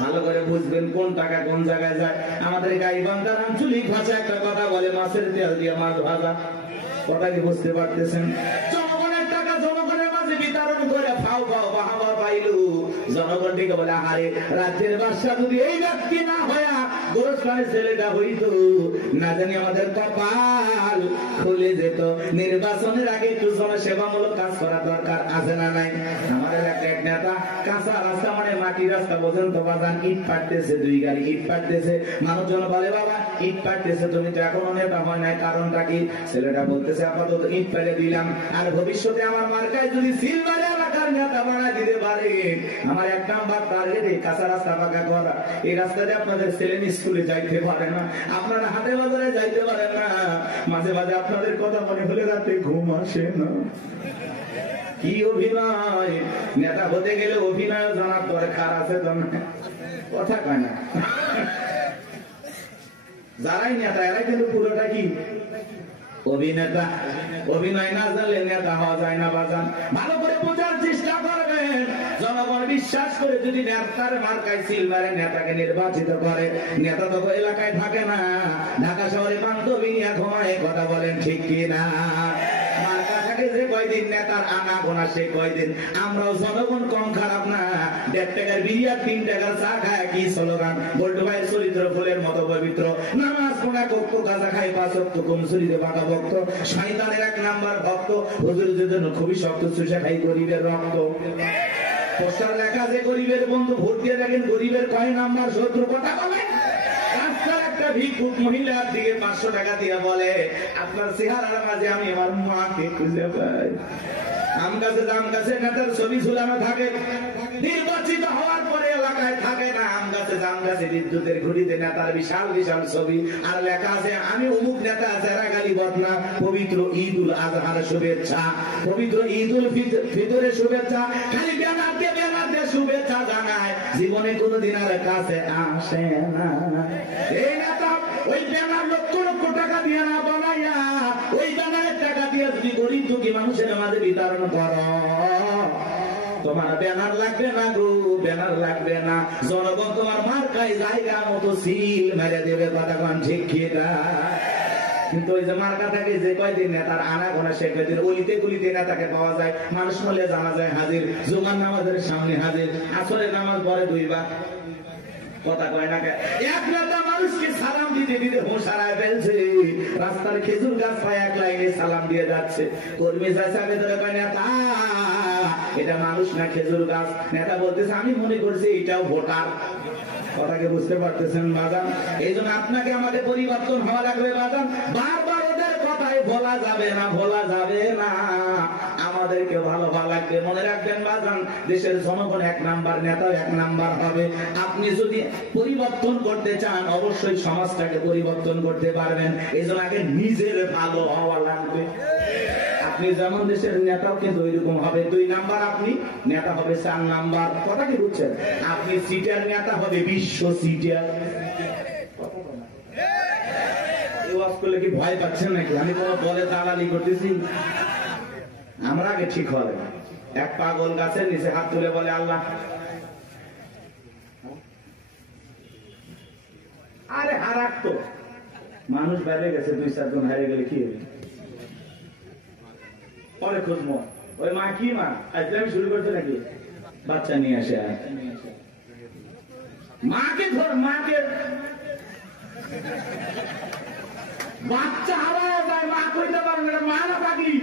ভালো করে বুঝবেন কোন টাকা কোন জায়গায় যায়। আমাদের গাইবান্ধার আঞ্চলিক ভাষা একটা কথা বলে, মাছের তেল দিয়ে মাছ ভাজা। কথা কি বুঝতে পারতেছেন? জনগণের টাকা জনগণের মাঝে বিতরণ করে ফাও ফাও বাহাবা পাইলু। জনগণ থেকে বলে, আরে রাজ্যের বাদশা যদি এই ব্যক্তি না হয়া গোরস্থানের ছেলেটা হইতো, না জানি আমাদের কপাল খুলে যেত। নির্বাচনের আগে একটু জনসেবামূলক কাজ করা দরকার আছে না নাই? আমাদের এক নেতা কাঁচা রাস্তা মানে মাটি রাস্তা বোঝেন তো বাজান, ইট পাড়তেছে, 2 গাড়ি ইট পাড়তেছে। মানুষজন বলে, বাবা ইট পাড়তেছে, তুমি তো এখনো নেতা হয় নাই, কারণটা কি? ছেলেটা বলতেছে, আপাতত ইট পেলে দিলাম, আর ভবিষ্যতে আমার মার্কায় যদি সিলভারে এলাকার নেতা বানা দিতে পারে, আমার 1 নাম্বার টার্গেট এই কাঁচা রাস্তা পাকা করা। এই রাস্তাতে আপনাদের ছেলে স্কুলে যাইতে পারে না, আপনারা হাটে বাজারে যাইতে পারেন না, মাঝে মাঝে আপনাদের কথা মনে হলে রাতে ঘুম আসে না। কি অভিনয়! নেতা হতে গেলে অভিনয় জানার দরকার আছে তো না? কথা কয় না। যারাই নেতা এরাই কিন্তু পুরোটা কি অভিনেতা। অভিনয় না জানলে নেতা হওয়া যায় না বাজান। ভালো করে বোঝার চেষ্টা করবেন। জনগণ বিশ্বাস করে যদি নেতার মার্কায় সিলভারে নেতাকে নির্বাচিত করে, নেতা তো এলাকায় থাকে না, ঢাকা শহরে বান্ধবী নিয়ে ঘুমায়। কথা বলেন ঠিক কি না? মার্কা থাকে যে কয়দিন, নেতার আনা গোনা সে কয়দিন। আমরাও জনগণ কম খারাপ না। 1.5 টাকার বিরিয়ার 3 টাকার চা খায় কি স্লোগান? বল্টু ভাইয়ের চরিত্র ফুলের মতো পবিত্র, নামাজ পড়া কক্ষ গাঁজা খাই 5 ওয়াক্ত, কমসুরিতে বাঁকা ভক্ত, শয়তানের 1 নাম্বার ভক্ত, হুজুরদের জন্য খুবই শক্ত, চুষা খাই গরিবের রক্ত। পোস্টার লেখা যে গরিবের বন্ধু, ভোট দিয়ে দেখেন গরিবের কয় নাম্বার শত্রু। কথা বলে রাস্তার একটা ভিক্ষুক মহিলার দিকে 500 টাকা দিয়ে বলে, আপনার চেহারার মাঝে আমি আমার মাকে খুঁজে পাই। আম গাছে নেতার ছবি ঝুলানো থাকে, নির্বাচিত হওয়ার পরে এলাকায় থাকে না। আম গাছে বিদ্যুতের ঘুড়িতে নেতার বিশাল বিশাল ছবি, আর লেখা আছে আমি অমুক নেতা, যারা গালি বদনা, পবিত্র ঈদ উল আজহার শুভেচ্ছা, পবিত্র ঈদ উল ফিতরের শুভেচ্ছা। খালি ব্যানার দিয়ে শুভেচ্ছা জানায়, জীবনে কোনোদিন আর কাছে আসে না। এই নেতা ওই ব্যানার লক্ষ লক্ষ টাকা দিয়ে না বানাইয়া, ওই ব্যানারের টাকা দিয়ে যদি গরিব দুঃখী মানুষের মাঝে বিতরণ করো, তোমার ব্যানার লাগবে না গো, ব্যানার লাগবে না। জনগণ তোমার মার্কায় জায়গা মতো সিল মেরে দেবে। কথা কোন ঠিক কি না? কিন্তু ওই যে মার্কা থাকে যে কয়দিন নেতার আনা গোনা সে কয়দিন, অলিতে গলিতে নেতাকে পাওয়া যায়। মানুষ মরলে জানা যায় হাজির, জুমার নামাজের সামনে হাজির, আসরের নামাজ পরে 2 বার। কথা কয় না? এক নেতা মানুষকে সালাম দিতে দিতে হোশ হারায় ফেলছে, রাস্তার খেজুর গাছ পায় 1 লাইনে সালাম দিয়ে যাচ্ছে। কর্মী চাচা ভেতরে কয়, নেতা এটা মানুষ না খেজুর গাছ। নেতা বলতেছে, আমি মনে করছি এটাও ভোটার। কথাকে বুঝতে পারতেছেন বাজান? এই জন্য আপনাকে আমাদের পরিবর্তন হওয়া লাগবে বাজান। বারবার ওদের কথায় ভোলা যাবে না, ভোলা যাবে না। আমার আমাদেরকে ভালো ভালো লাগবে। মনে রাখবেন বাজান, দেশের জনগণ 1 নাম্বার, নেতা 1 নাম্বার হবে। আপনি যদি পরিবর্তন করতে চান অবশ্যই সমাজটাকে পরিবর্তন করতে পারবেন। এই জন্য আগে নিজের ভালো হওয়া লাগবে। আপনি যেমন দেশের নেতাও কিন্তু ওইরকম হবে। 2 নাম্বার আপনি নেতা হবে 4 নাম্বার। কথা কি বুঝছেন? আপনি সিটার নেতা হবে বিশ্ব সিটার। করলে কি ভয় পাচ্ছেন নাকি? আমি কোন দলে দালালি করতেছি? আমরা আগে ঠিক হবে। এক পাগল গাছের নিচে হাত তুলে বলে আল্লাহ, আরে হারাক তো মানুষ বাইরে গেছে, 2-4 জন হারিয়ে গেলে কি হবে? পরে খুঁজবো ওই মা কি মা আজকে শুরু করছে নাকি বাচ্চা নিয়ে আসে। মাকে ধর, মাকে বাচ্চা হারায় যায়, মা কইতে পারবে না, মা না পাগলি।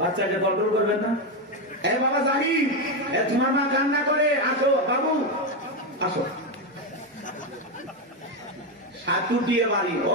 বাচ্চাকে কন্ট্রোল করবেন না। এ বাবা জাহিদ, তোমার মা কান্না করে, আসো বাবু আসো। সাতুটিয়ে বাড়ি ও